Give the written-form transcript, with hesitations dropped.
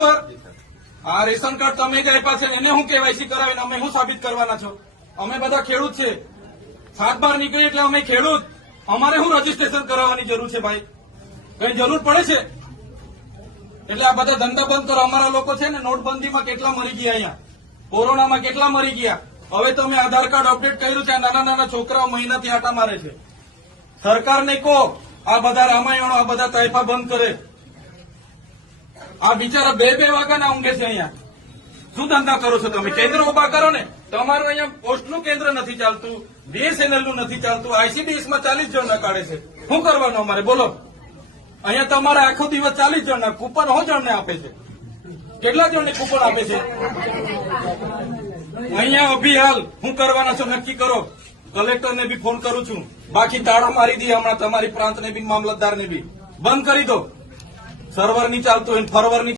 આ ration card તમે જ આપ્યા છે એને હું કેવાયસી કરાવીને અમે શું સાબિત કરવાના છો? અમે બધા ખેડૂત છે, 7/12 નીકળી એટલે અમે ખેડૂત, અમારે શું રજીસ્ટ્રેશન કરાવવાની જરૂર છે ભાઈ? કઈ જરૂર પડે છે? એટલે આ બધા ધંધા બંધ કરો. અમારા લોકો છે ને નોટબંધીમાં કેટલા મરી ગયા, અહીંયા કોરોનામાં કેટલા મરી ગયા. હવે તમે આધાર કાર્ડ અપડેટ કર્યું છે, નાના નાના છોકરાઓ મહિનાથી આટા મારે છે. સરકારને કહો આ બધા રામાયણો, આ બધા તૈફા બંધ કરે. આ બિચારા બે વાગ્યાના ઊંઘે છે. અહીંયા શું ધંધા કરો છો તમે? કેન્દ્ર ઉભા કરો ને. તમારું અહીંયા પોસ્ટનું કેન્દ્ર નથી ચાલતું, BSNL નું નથી ચાલતું, ICDS માં 40 જણના કાઢે છે. શું કરવાનું અમારે બોલો? અહીંયા તમારે આખો દિવસ 40 જણના કૂપન હો જણને આપે છે. કેટલા જણને કૂપન આપે છે? અહીંયા અભી હાલ શું કરવાના છો નક્કી કરો. કલેક્ટરને બી ફોન કરું છું, બાકી તાળા મારી દી હમણાં તમારી પ્રાંતને બી, મામલતદારને બી બંધ કરી દો. સર્વર નહીં ચાલતું હોય, ફરવર નહીં